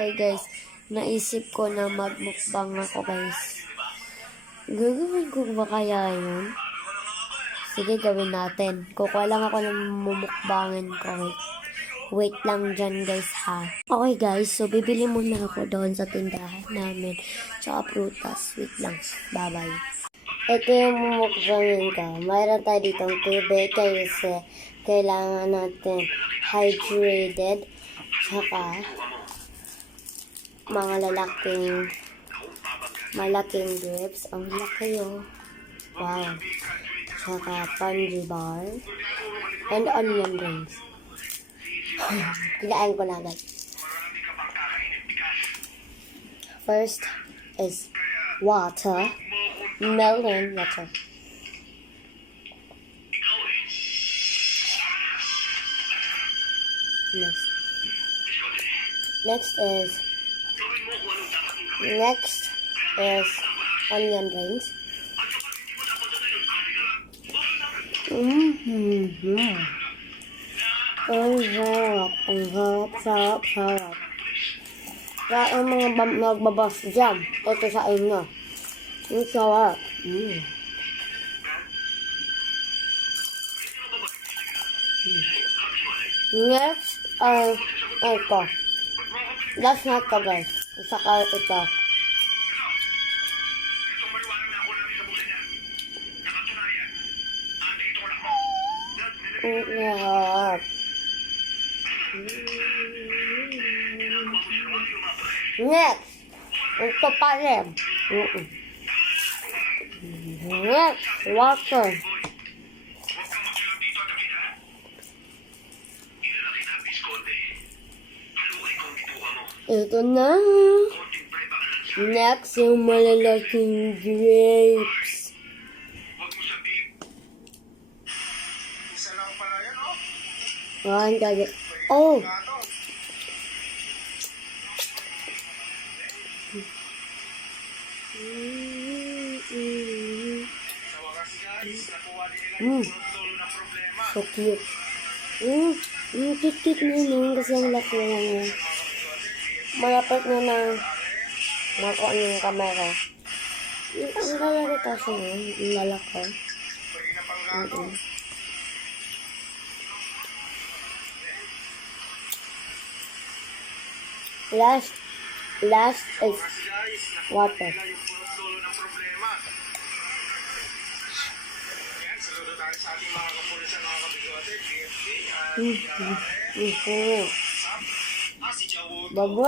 Okay guys, naisip ko na magmukbang ako guys. Gagawin ko ba kaya yun? Sige, gawin natin. Kukuha lang ako ng mumukbangin ko. Wait lang dyan guys ha. Okay guys, so bibili muna ako doon sa tindahan namin. Tsaka prutas. Wait lang. Bye bye. Ito yung mumukbangin ko. Mayroon tayo ditong tubig kasi kailangan natin hydrated. Tsaka mga malaking grapes. Ang laki yun. Wow. Tsaka punji bar. And onion rings. Kinain ko na agad. First is water. Melon water. Next is onion rings. Ang sarap. Kaya ang mga magbabas dyan, ito sa inyo. Ang sarap. Next ay ito. Last na ito guys. Saka ito. Next, ito pa rin. Next, water. Ito na. Next, yung malalaking grapes. Ang dami. Oh! So cute. Cute na yun kasi ang laki na yun. Malapit na na makuha yung camera. Ang lalaki kasi yun. Ang lalaki. Last is water. Bye-bye.